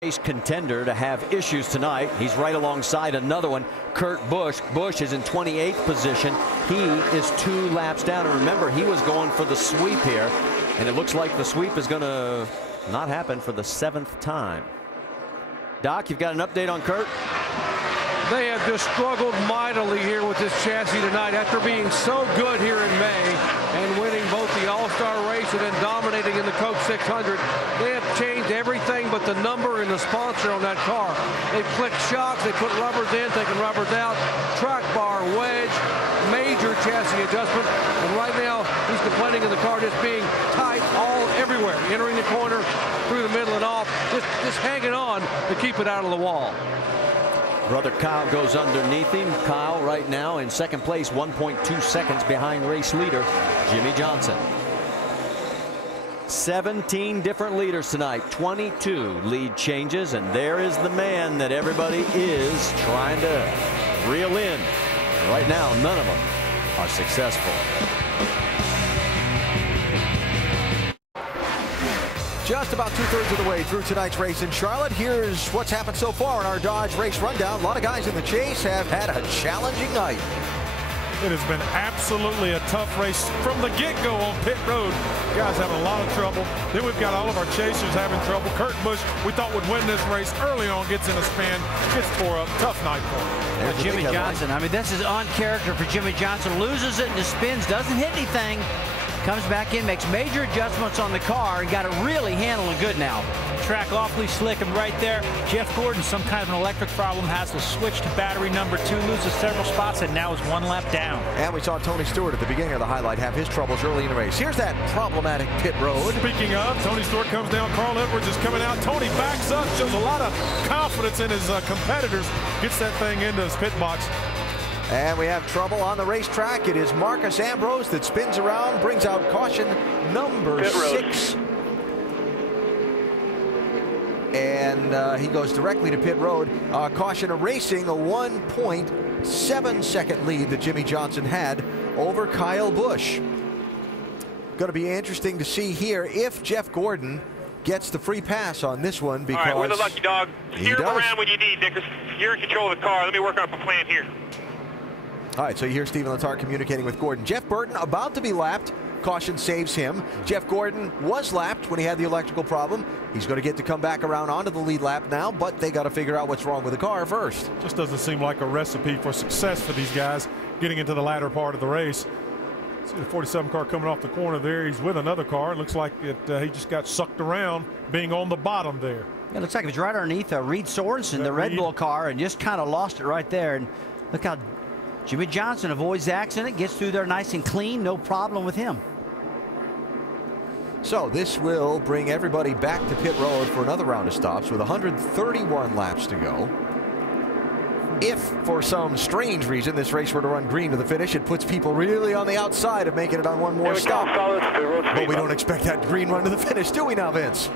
Race contender to have issues tonight. He's right alongside another one, Kurt Busch. Busch is in 28th position. He is 2 laps down, and remember, he was going for the sweep here, and it looks like the sweep is going to not happen for the 7th time. Doc, you've got an update on Kurt? They have just struggled mightily here with this chassis tonight after being so good here in May and winning both the All-Star race and then dominating in the Coke 600. They have changed everything but the number and the sponsor on that car. They click shocks, they put rubbers in, taking rubbers out, track bar, wedge, major chassis adjustment. And right now he's complaining of the car just being tight everywhere, entering the corner, through the middle and off, just hanging on to keep it out of the wall. Brother Kyle goes underneath him. Kyle right now in second place, 1.2 seconds behind race leader Jimmie Johnson. 17 different leaders tonight, 22 lead changes, and there is the man that everybody is trying to reel in. Right now, none of them are successful. Just about 2/3 of the way through tonight's race in Charlotte. Here's what's happened so far in our Dodge race rundown. A lot of guys in the chase have had a challenging night. It has been absolutely a tough race from the get-go on pit road. Guys having a lot of trouble. Then we've got all of our chasers having trouble. Kurt Busch, we thought would win this race early on, gets in a spin, gets tore up. Tough night for him. Jimmie Johnson, I mean, this is on character for Jimmie Johnson. Loses it in the spins, doesn't hit anything. Comes back in, makes major adjustments on the car, and got it really handling good now. Track awfully slick, and right there, Jeff Gordon, some kind of an electric problem, has to switch to battery number 2, loses several spots, and now is 1 lap down. And we saw Tony Stewart at the beginning of the highlight have his troubles early in the race. Here's that problematic pit road. Speaking of, Tony Stewart comes down, Carl Edwards is coming out, Tony backs up, shows a lot of confidence in his competitors, gets that thing into his pit box. And we have trouble on the racetrack. It is Marcus Ambrose that spins around, brings out caution number 6. And he goes directly to pit road. Caution erasing a 1.7 second lead that Jimmie Johnson had over Kyle Busch. Going to be interesting to see here if Jeff Gordon gets the free pass on this one, because all right, we're the lucky dog. Steer him around when you need, Dick. You're in control of the car. Let me work on a plan here. All right, so you hear Stephen Letarte communicating with Gordon. Jeff Burton about to be lapped. Caution saves him. Jeff Gordon was lapped when he had the electrical problem. He's going to get to come back around onto the lead lap now, but they got to figure out what's wrong with the car first. Just doesn't seem like a recipe for success for these guys getting into the latter part of the race. See the 47 car coming off the corner there. He's with another car. It looks like he just got sucked around being on the bottom there. Yeah, it looks like it was right underneath Reed Sorensen, the Red Bull car, and just kind of lost it right there. And look how Jimmie Johnson avoids the accident, gets through there nice and clean, no problem with him. So this will bring everybody back to pit road for another round of stops with 131 laps to go. If for some strange reason this race were to run green to the finish, it puts people really on the outside of making it on one more stop. But we don't expect that green run to the finish, do we now, Vince?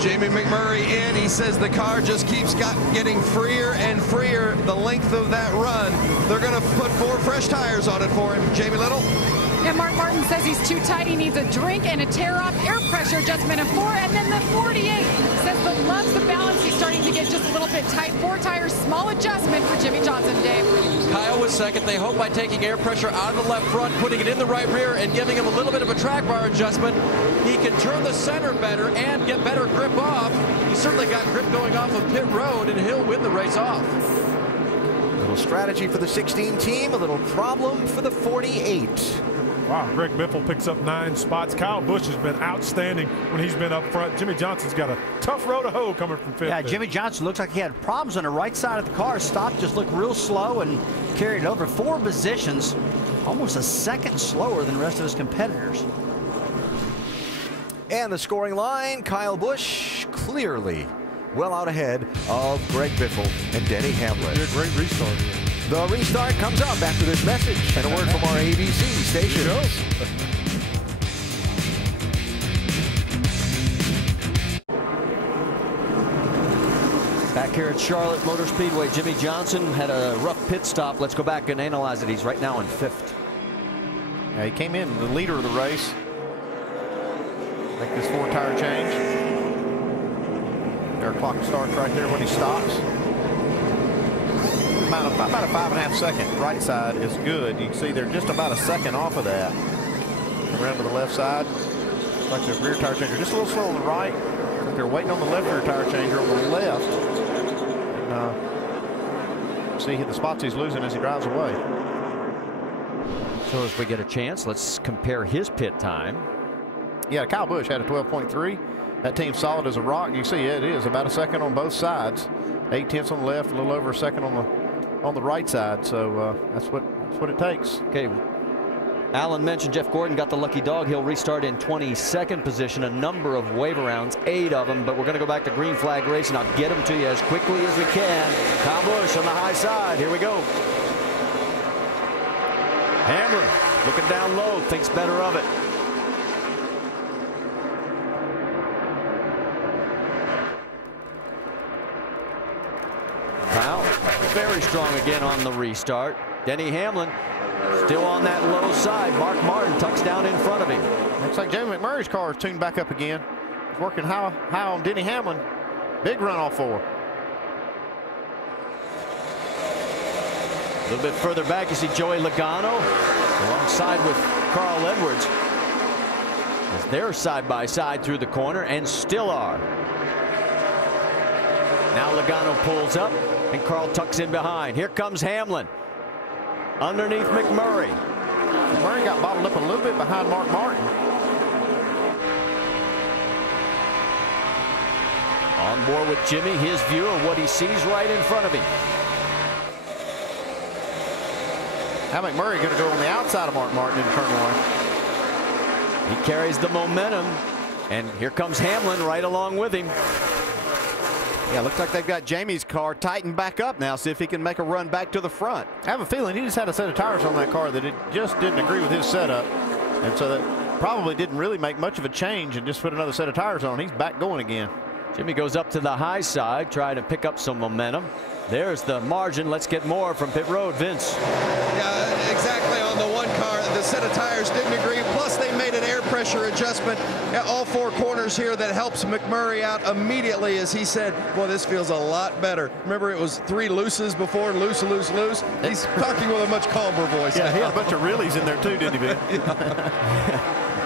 Jamie McMurray in. He says the car just keeps getting freer and freer the length of that run. They're going to put 4 fresh tires on it for him. Jamie Little. And Mark Martin says he's too tight. He needs a drink and a tear-off air pressure adjustment of 4. And then the 48 says that loves the balance. He's starting to get just a little bit tight. 4 tires, small adjustment for Jimmie Johnson, Dave. Kyle was second. They hope by taking air pressure out of the left front, putting it in the right rear, and giving him a little bit of a track bar adjustment, he can turn the center better and get better grip off. He certainly got grip going off of pit road, and he'll win the race off. A little strategy for the 16 team, a little problem for the 48. Wow, Greg Biffle picks up 9 spots. Kyle Busch has been outstanding when he's been up front. Jimmie Johnson's got a tough road to hoe coming from 5th. Yeah, Jimmie Johnson looks like he had problems on the right side of the car. Stopped, just looked real slow and carried it over 4 positions, almost a second slower than the rest of his competitors. And the scoring line, Kyle Busch clearly well out ahead of Greg Biffle and Denny Hamlin. A great restart. The restart comes up after this message and a word from our ABC station. Back here at Charlotte Motor Speedway, Jimmie Johnson had a rough pit stop. Let's go back and analyze it. He's right now in 5th. Yeah, he came in the leader of the race. Make this 4-tire change. Our clock starts right there when he stops. About a 5.5 second right side is good. You can see they're just about a second off of that. Around to the left side. Like the rear tire changer just a little slow on the right. Like they're waiting on the left rear tire changer on the left. And, see the spots he's losing as he drives away. So as we get a chance, let's compare his pit time. Yeah, Kyle Busch had a 12.3. That team's solid as a rock. You see it is about a second on both sides. 0.8 on the left, a little over a second on the right side. So that's what it takes. Okay. Alan mentioned Jeff Gordon got the lucky dog. He'll restart in 22nd position. A number of wave arounds, 8 of them. But we're going to go back to green flag racing. I'll get them to you as quickly as we can. Kyle Busch on the high side. Here we go. Hamlin looking down low, thinks better of it. Kyle very strong again on the restart. Denny Hamlin still on that low side. Mark Martin tucks down in front of him. Looks like Jamie McMurray's car is tuned back up again. He's working high on Denny Hamlin. Big run off 4. A little bit further back, you see Joey Logano alongside with Carl Edwards. As they're side by side through the corner and still are. Now Logano pulls up and Carl tucks in behind. Here comes Hamlin underneath McMurray. McMurray got bottled up a little bit behind Mark Martin. On board with Jimmy, his view of what he sees right in front of him. Now McMurray going to go on the outside of Mark Martin in turn 1. He carries the momentum, and here comes Hamlin right along with him. Yeah, looks like they've got Jamie's car tightened back up now. See if he can make a run back to the front. I have a feeling he just had a set of tires on that car that it just didn't agree with his setup. And so that probably didn't really make much of a change and just put another set of tires on. He's back going again. Jimmy goes up to the high side, trying to pick up some momentum. There's the margin. Let's get more from pit road. Vince. Yeah, exactly. On the one car, the set of tires didn't agree. Plus, they made an air pressure adjustment at all 4 corners here that helps McMurray out immediately as he said, boy, this feels a lot better. Remember, it was 3 looses before, loose, loose, loose. He's talking with a much calmer voice. Yeah, he had a bunch of reallys in there too, didn't he, Vin?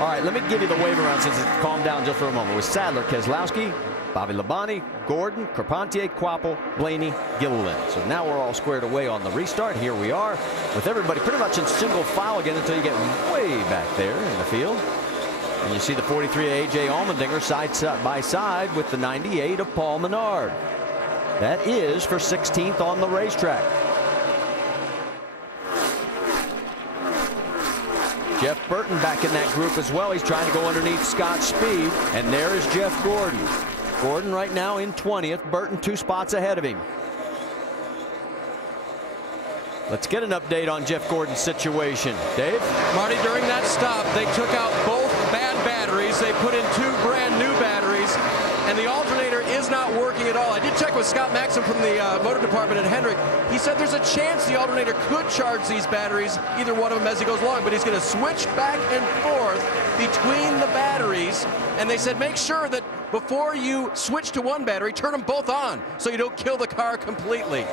All right, let me give you the wave around since it's calmed down just for a moment. With Sadler, Keselowski, Bobby Labonte, Gordon, Carpentier, Quapple, Blaney, Gilliland. So now we're all squared away on the restart. Here we are with everybody pretty much in single file again until you get way back there in the field. And you see the 43 A.J. Allmendinger side by side with the 98 of Paul Menard. That is for 16th on the racetrack. Jeff Burton back in that group as well. He's trying to go underneath Scott Speed. And there is Jeff Gordon. Gordon right now in 20th. Burton 2 spots ahead of him. Let's get an update on Jeff Gordon's situation. Dave? Marty, during that stop, they took out both bad batteries. They put in 2 brand new batteries. And the alternator is not working at all. I did check with Scott Maxim from the motor department at Hendrick. He said there's a chance the alternator could charge these batteries, either one of them as he goes along, but he's going to switch back and forth between the batteries. And they said make sure that before you switch to one battery, turn them both on so you don't kill the car completely.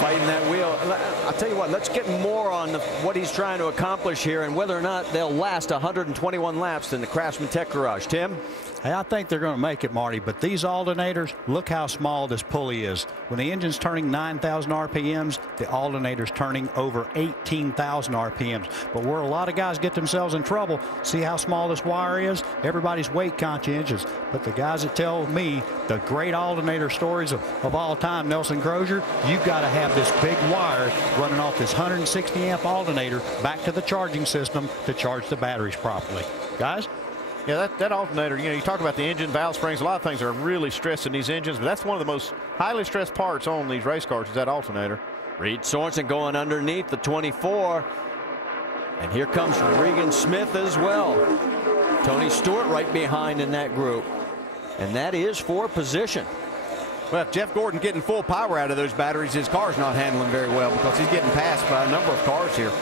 Fighting that wheel. I'll tell you what, let's get more on what he's trying to accomplish here and whether or not they'll last 121 laps in the Craftsman Tech Garage. Tim? Hey, I think they're going to make it, Marty, but these alternators, look how small this pulley is. When the engine's turning 9,000 RPMs, the alternator's turning over 18,000 RPMs. But where a lot of guys get themselves in trouble, see how small this wire is? Everybody's weight conscientious. But the guys that tell me the great alternator stories of all time, Nelson Crozier, you've got to have this big wire running off this 160 amp alternator back to the charging system to charge the batteries properly. Guys? Yeah, that alternator, you know, you talk about the engine, valve springs, a lot of things are really stressing these engines, but that's one of the most highly stressed parts on these race cars is that alternator. Reed Sorensen going underneath the 24. And here comes Regan Smith as well. Tony Stewart right behind in that group. And that is for position. Well, if Jeff Gordon getting full power out of those batteries, his car's not handling very well because he's getting passed by a number of cars here.